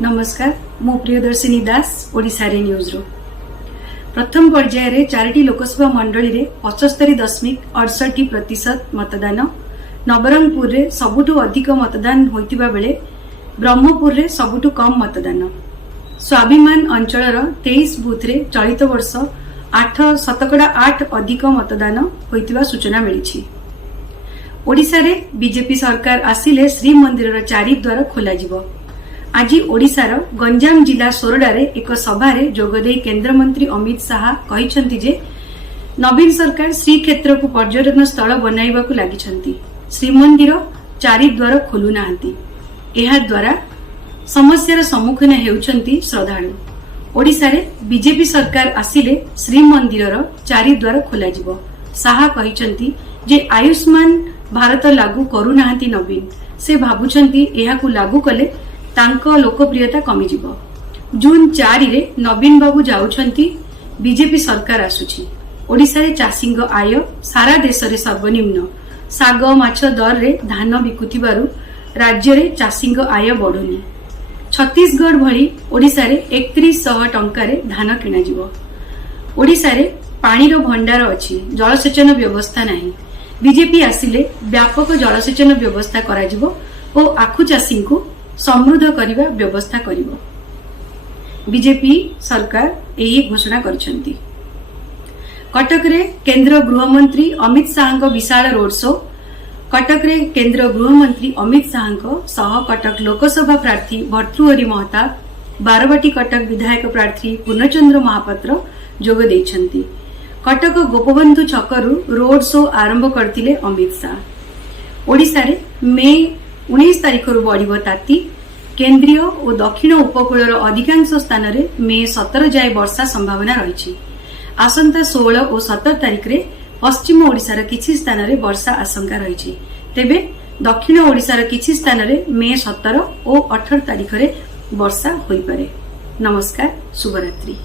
नमस्कार मो प्रियदर्शिनी दास ओडिशा रे न्यूज रो प्रथम पर्याय रे 4टी लोकसभा मंडली रे 75.68% मतदान नवरंगपुर रे सबुठु अधिक मतदान होइतिबा बेले ब्रह्मपुर रे सबुठु कम मतदान स्वाभिमान अंचल 23 बूथ रे चलित वर्ष 8% अधिक मतदान होइतिबा सूचना मिली। ओडिशा रे बीजेपी सरकार आसिले श्रीमंदिर चारिद्वार खोल आज ओडिशार गंजाम जिला सोरडारे एक सभारे जोगदे केंद्र मंत्री अमित शाह कहिसंती जे नवीन सरकार श्रीक्षेत्र को पर्यटन स्थल बनाइबाकू लागिसंती। श्रीमंदिर चारिद्वार खोलु नाहंती। एहा द्वारा समस्यार सम्मुखीन हेउचंती श्रद्धालु। ओडिशा रे बीजेपी सरकार आसिले श्रीमंदिर चारिद्वार खोलाजिबो। शाह कहिसंती जे आयुष्मान भारत लागू करू नाहंती नवीन से भाबुचंती एहाकू लागू कले तांको लोकप्रियता कमिजिब। जून 4 रे नवीन बाबू जाउछंती बीजेपी सरकार आसुछि। ओडिशा रे चाषींग आय सारा देश रे सर्वनिम्न साग माछ दर रे धान बिकुथिबारु राज्य रे चाषींग आय बढ़ुनी। छत्तीसगढ़ भली ओडिशा रे 3100 टंका रे धान किना जिवो। ओडिशा रे पानी रो भंडार अछि, जलसेचन व्यवस्था नाही। बीजेपी आसिले व्यापक जलसेचन व्यवस्था करा जिवो ओ आखु चाषी को समृद्ध करने व्यवस्था करिवो। बीजेपी सरकार यही घोषणा करछंती। कटक रे केंद्र गृहमंत्री अमित शाह विशाल रोड शो। कटक रे केंद्र गृहमंत्री अमित शाह सह कटक लोकसभा प्रार्थी भर्तृहरि महताब, बारवाटी कटक विधायक प्रार्थी पूर्णचंद्र महापात्र जोग देइछंती। कटक गोपबंधु छकरू रोड शो आरंभ करथिले अमित शाह। ओडिशा रे मे 19 तारिख रु बढ़िबो ताती। केंद्रीय और दक्षिण उपकूल अधिकांश स्थान रे मे 17 जाए वर्षा संभावना रही। आसंता 16 और 17 तारिख रे पश्चिम ओडिशार किछि स्थान रे वर्षा आशंका रही। तेबे दक्षिण ओडिशार किछि स्थान रे मे 17 और 18 तारिख रे वर्षा होई पारे। नमस्कार, शुभरात्रि।